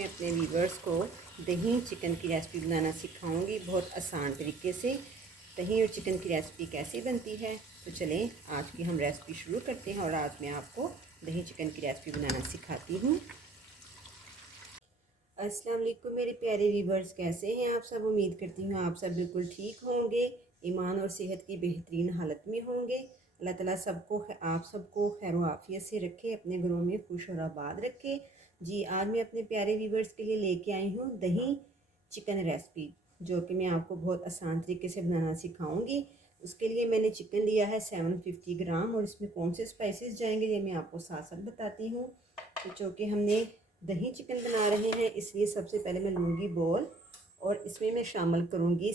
मैं अपने व्यूवर्स को दही चिकन की रेसिपी बनाना सिखाऊंगी बहुत आसान तरीके से। दही और चिकन की रेसिपी कैसे बनती है, तो चलें आज की हम रेसिपी शुरू करते हैं। और आज मैं आपको दही चिकन की रेसिपी बनाना सिखाती हूँ। अस्सलाम वालेकुम मेरे प्यारे व्यूवर्स, कैसे हैं आप सब। उम्मीद करती हूँ आप सब बिल्कुल ठीक होंगे, ईमान और सेहत की बेहतरीन हालत में होंगे। अल्लाह ताला आप सबको खैर आफियत से रखे, अपने घरों में खुश और आबाद रखे। जी, आज मैं अपने प्यारे व्यूवर्स के लिए लेके आई हूँ दही चिकन रेसिपी, जो कि मैं आपको बहुत आसान तरीके से बनाना सिखाऊंगी। उसके लिए मैंने चिकन लिया है 750 ग्राम, और इसमें कौन से स्पाइसेस जाएंगे ये मैं आपको साथ साथ बताती हूँ। तो चूँकि हमने दही चिकन बना रहे हैं, इसलिए सबसे पहले मैं लूँगी बोल, और इसमें मैं शामिल करूँगी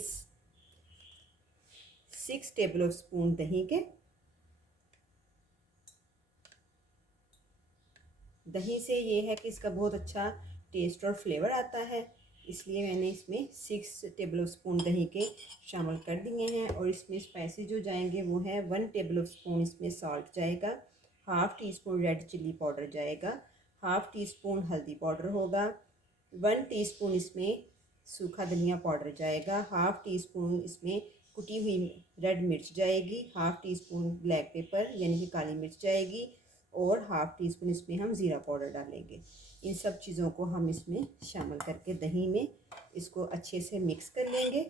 6 टेबल स्पून दही के। दही से ये है कि इसका बहुत अच्छा टेस्ट और फ्लेवर आता है, इसलिए मैंने इसमें 6 टेबल स्पून दही के शामिल कर दिए हैं। और इसमें स्पाइसेस जो जाएंगे वो है 1 टेबल स्पून इसमें सॉल्ट जाएगा, half tea spoon red chilli powder जाएगा, हाफ़ टी स्पून हल्दी पाउडर होगा, 1 टीस्पून इसमें सूखा धनिया पाउडर जाएगा, हाफ़ टी स्पून इसमें कुटी हुई रेड मिर्च जाएगी, half tea spoon black pepper यानी कि काली मिर्च जाएगी, और हाफ़ टी स्पून इसमें हम ज़ीरा पाउडर डालेंगे। इन सब चीज़ों को हम इसमें शामिल करके दही में इसको अच्छे से मिक्स कर लेंगे।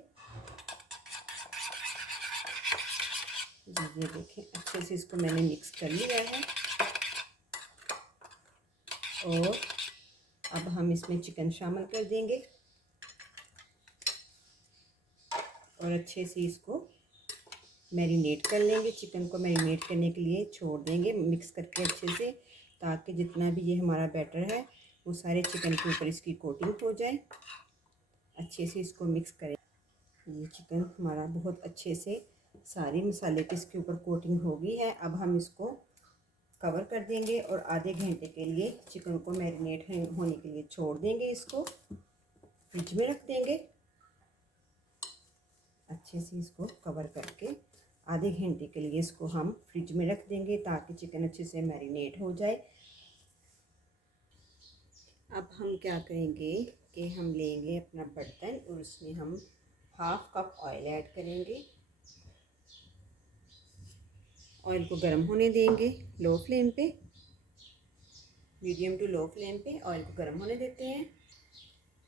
जी, ये देखें अच्छे से इसको मैंने मिक्स कर लिया है। और अब हम इसमें चिकन शामिल कर देंगे और अच्छे से इसको मैरिनेट कर लेंगे। चिकन को मैरिनेट करने के लिए छोड़ देंगे मिक्स करके अच्छे से, ताकि जितना भी ये हमारा बैटर है वो सारे चिकन के ऊपर इसकी कोटिंग हो जाए। अच्छे से इसको मिक्स करें। ये चिकन हमारा बहुत अच्छे से सारे मसाले के इसके ऊपर कोटिंग हो गई है। अब हम इसको कवर कर देंगे और आधे घंटे के लिए चिकन को मैरिनेट होने के लिए छोड़ देंगे। इसको फ्रिज में रख देंगे। अच्छे से इसको कवर करके आधे घंटे के लिए इसको हम फ्रिज में रख देंगे, ताकि चिकन अच्छे से मैरिनेट हो जाए। अब हम क्या करेंगे कि हम लेंगे अपना बर्तन और उसमें हम हाफ़ कप ऑयल ऐड करेंगे। ऑयल को गर्म होने देंगे लो फ्लेम पे, मीडियम टू लो फ्लेम पे ऑयल को गर्म होने देते हैं।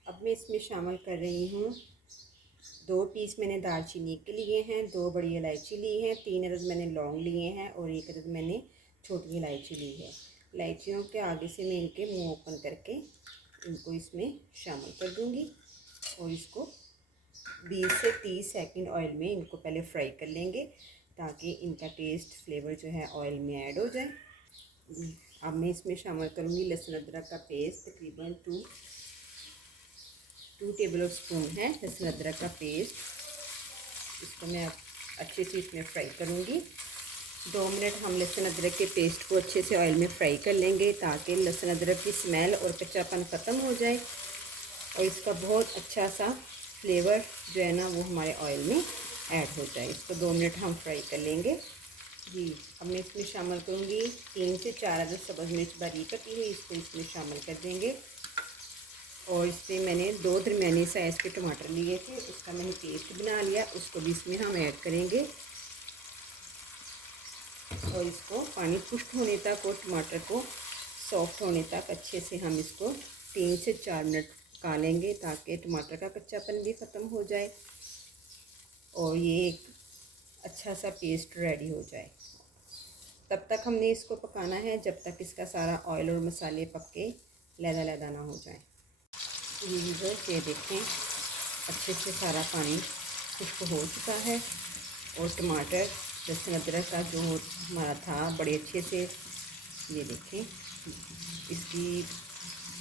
अब मैं इसमें शामिल कर रही हूँ 2 पीस मैंने दालचीनी के लिए हैं, 2 बड़ी इलायची ली है, 3 अदद मैंने लौंग लिए हैं और 1 अदद मैंने छोटी इलायची ली है। इलायचियों के आगे से मैं इनके मुंह ओपन करके इनको इसमें शामिल कर दूंगी और इसको 20 से 30 सेकंड ऑयल में इनको पहले फ्राई कर लेंगे, ताकि इनका टेस्ट फ्लेवर जो है ऑयल में ऐड हो जाए। अब मैं इसमें शामिल करूँगी लहसुन अदरक का पेस्ट, तकरीबन 2 टेबल स्पून है लहसुन अदरक का पेस्ट। इसको मैं अब अच्छे से इसमें फ्राई करूँगी। 2 मिनट हम लहसुन अदरक के पेस्ट को अच्छे से ऑयल में फ्राई कर लेंगे, ताकि लहसुन अदरक की स्मेल और कच्चापन ख़त्म हो जाए और इसका बहुत अच्छा सा फ्लेवर जो है ना वो हमारे ऑयल में ऐड हो जाए। इसको 2 मिनट हम फ्राई कर लेंगे। जी, अब मैं इसमें शामिल करूँगी 3 से 4 अदद सब्ज़ मिर्च बारीक कटी हुई, इसको इसमें शामिल कर देंगे। और इसमें मैंने 2 दरमियाने साइज़ के टमाटर लिए थे, उसका मैंने पेस्ट बना लिया, उसको भी इसमें हम ऐड करेंगे। और इसको पानी खुश्क होने तक और टमाटर को सॉफ्ट होने तक अच्छे से हम इसको 3 से 4 मिनट पका लेंगे, ताकि टमाटर का कच्चापन भी ख़त्म हो जाए और ये एक अच्छा सा पेस्ट रेडी हो जाए। तब तक हमने इसको पकाना है जब तक इसका सारा ऑयल और मसाले पक के लैदा लैदा ना हो जाए। ये देखें अच्छे से सारा पानी खुश्क हो चुका है और टमाटर लहसुन अदरक का जो हमारा था बड़े अच्छे से, ये देखें इसकी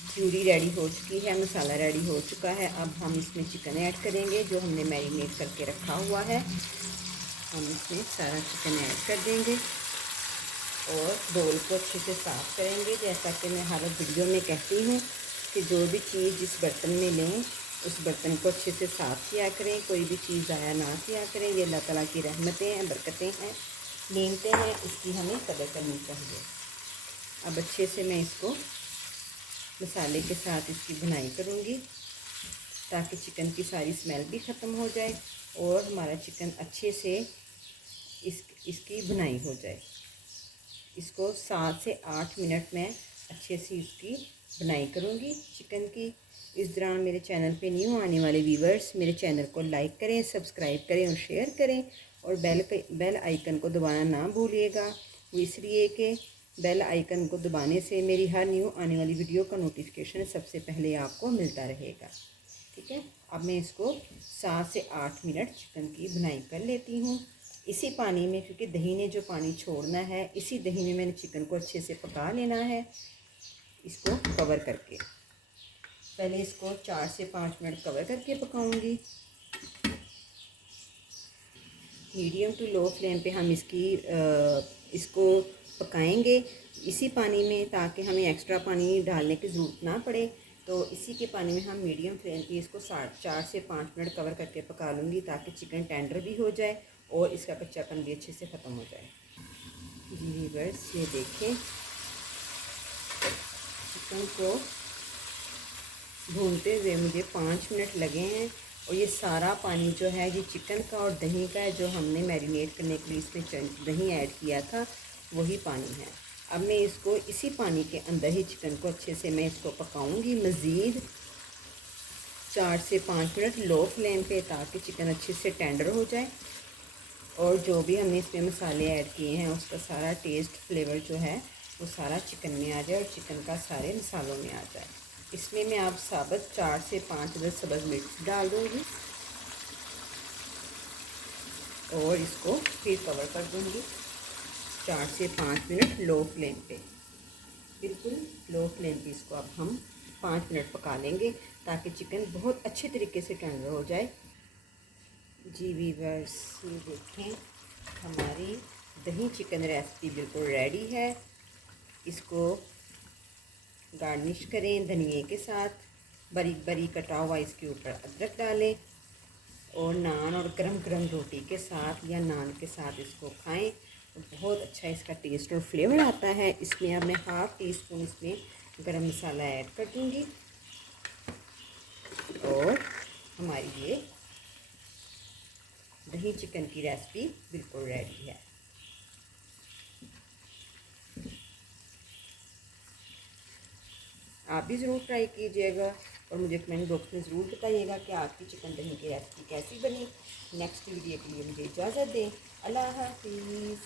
प्यूरी रेडी हो चुकी है, मसाला रेडी हो चुका है। अब हम इसमें चिकन ऐड करेंगे जो हमने मैरिनेट करके रखा हुआ है। हम इसमें सारा चिकन ऐड कर देंगे और बोल को अच्छे से साफ़ करेंगे। जैसा कि मैं हर वीडियो में कहती हूँ कि जो भी चीज़ जिस बर्तन में लें उस बर्तन को अच्छे से साफ़ किया करें, कोई भी चीज़ ज़ाया ना किया करें। ये अल्लाह ताला की रहमतें हैं, बरकतें हैं, नेमतें हैं, इसकी हमें कदर करनी चाहिए। अब अच्छे से मैं इसको मसाले के साथ इसकी भुनाई करूँगी ताकि चिकन की सारी स्मेल भी ख़त्म हो जाए और हमारा चिकन अच्छे से इसकी भुनाई हो जाए। इसको 7 से 8 मिनट में अच्छे से इसकी भुनाई करूँगी चिकन की। इस दौरान मेरे चैनल पे न्यू आने वाले व्यूवर्स मेरे चैनल को लाइक करें, सब्सक्राइब करें और शेयर करें और बेल आइकन को दबाना ना भूलिएगा। वो इसलिए कि बेल आइकन को दबाने से मेरी हर न्यू आने वाली वीडियो का नोटिफिकेशन सबसे पहले आपको मिलता रहेगा। ठीक है, अब मैं इसको 7 से 8 मिनट चिकन की भुनाई कर लेती हूँ इसी पानी में, क्योंकि दही ने जो पानी छोड़ना है इसी दही में मैंने चिकन को अच्छे से पका लेना है। इसको कवर करके पहले इसको 4 से 5 मिनट कवर करके पकाऊंगी। मीडियम टू लो फ्लेम पे हम इसको पकाएंगे इसी पानी में, ताकि हमें एक्स्ट्रा पानी डालने की ज़रूरत ना पड़े। तो इसी के पानी में हम मीडियम फ्लेम पे इसको 4 से 5 मिनट कवर करके पका लूँगी ताकि चिकन टेंडर भी हो जाए और इसका कच्चापन भी अच्छे से ख़त्म हो जाए। जी व्यूअर्स, ये देखें चिकन को भूनते हुए मुझे 5 मिनट लगे हैं और ये सारा पानी जो है ये चिकन का और दही का है, जो हमने मैरिनेट करने के लिए इसमें दही ऐड किया था वही पानी है। अब मैं इसको इसी पानी के अंदर ही चिकन को अच्छे से मैं इसको पकाऊंगी मज़ीद 4 से 5 मिनट लो फ्लेम पे, ताकि चिकन अच्छे से टेंडर हो जाए और जो भी हमने इसमें मसाले ऐड किए हैं उसका सारा टेस्ट फ्लेवर जो है वो सारा चिकन में आ जाए और चिकन का सारे मसालों में आ जाए। इसमें मैं आप साबुत 4 से 5 अदद सब्ज़ मिर्च डाल दूँगी और इसको फिर कवर कर दूँगी 4 से 5 मिनट लो फ्लेम पे, बिल्कुल लो फ्लेम पे इसको अब हम 5 मिनट पका लेंगे ताकि चिकन बहुत अच्छे तरीके से टेंडर हो जाए। जी व्यूअर्स, ये देखें हमारी दही चिकन रेसिपी बिल्कुल रेडी है। इसको गार्निश करें धनिए के साथ, बारीक बारीक कटा हुआ इसके ऊपर अदरक डालें और नान और गरम गरम रोटी के साथ या नान के साथ इसको खाएं तो बहुत अच्छा इसका टेस्ट और फ्लेवर आता है। इसमें अब मैं हाफ़ टी स्पून इसमें गरम मसाला ऐड कर दूंगी और हमारी ये दही चिकन की रेसिपी बिल्कुल रेडी है। आप भी ज़रूर ट्राई कीजिएगा और मुझे कमेंट बॉक्स में ज़रूर बताइएगा कि आपकी चिकन दही की रेसिपी कैसी बनी। नेक्स्ट वीडियो के लिए मुझे इजाज़त दें। अल्लाह हाफ़िज़।